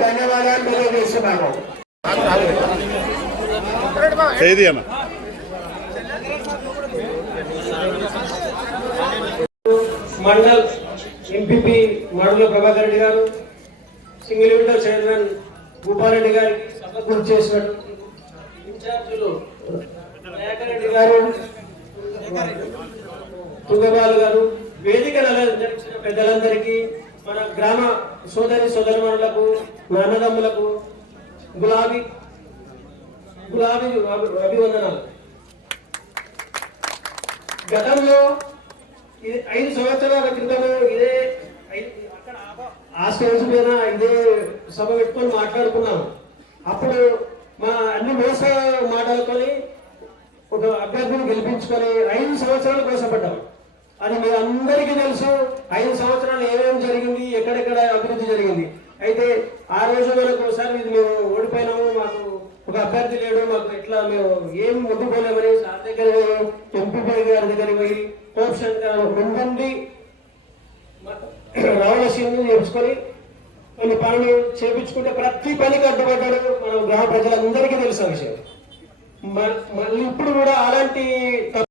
ధన్యవాదాలు తెలియజేస్తున్నాము చేది అన్న మండల్ ఎంపీపీ మాడుల ప్రభాకర్ రెడ్డి గారు సింగిల్ విండో చైర్మన్ భూపారెడ్డి గారికి సభకు చేసినటువంటి ఇన్ఛార్జీలు రెడ్డి గారు తుంగబాలు గారు వేదికలు పెద్దలందరికీ మన గ్రామ సోదరి సోదరులకు మా అన్నదమ్ములకు గులాబీ గులాబీ అభివందనాలు. గతంలో ఇది ఐదు సంవత్సరాల క్రితము ఇదే ఐ- ఆ- స్టేజ్ మీద ఇదే సభ పెట్టుకొని మాట్లాడుకున్నాం అప్పుడు మా అన్ని మోస మాటలతోని ఒక అభ్యర్థిని గెలిపించుకొని ఐదు సంవత్సరాలు కోసపడ్డాము అది మీ అందరికీ తెలుసు. ఐదు సంవత్సరాలు ఏమేమి జరిగింది ఎక్కడెక్కడ అభివృద్ధి జరిగింది. అయితే ఆ రోజు మనకు ఒకసారి ఇది మేము ఓడిపోయినాము మాకు ఒక అభ్యర్థి లేడు మాకు ఎట్లా మేము ఏం ముందుకోలేమని సార్ దగ్గర పోయి ఎంపీపీ గారి దగ్గర పోయి హోప్ ముందుండి రావణసింగ్ చేపించుకొని కొన్ని పనులు చేపించుకుంటే ప్రతి పనికి అడ్డుపడ్డాడు మన గ్రామ ప్రజలందరికీ తెలుసు ఆ విషయం. మ- మళ్ళీ ఇప్పుడు కూడా అలాంటి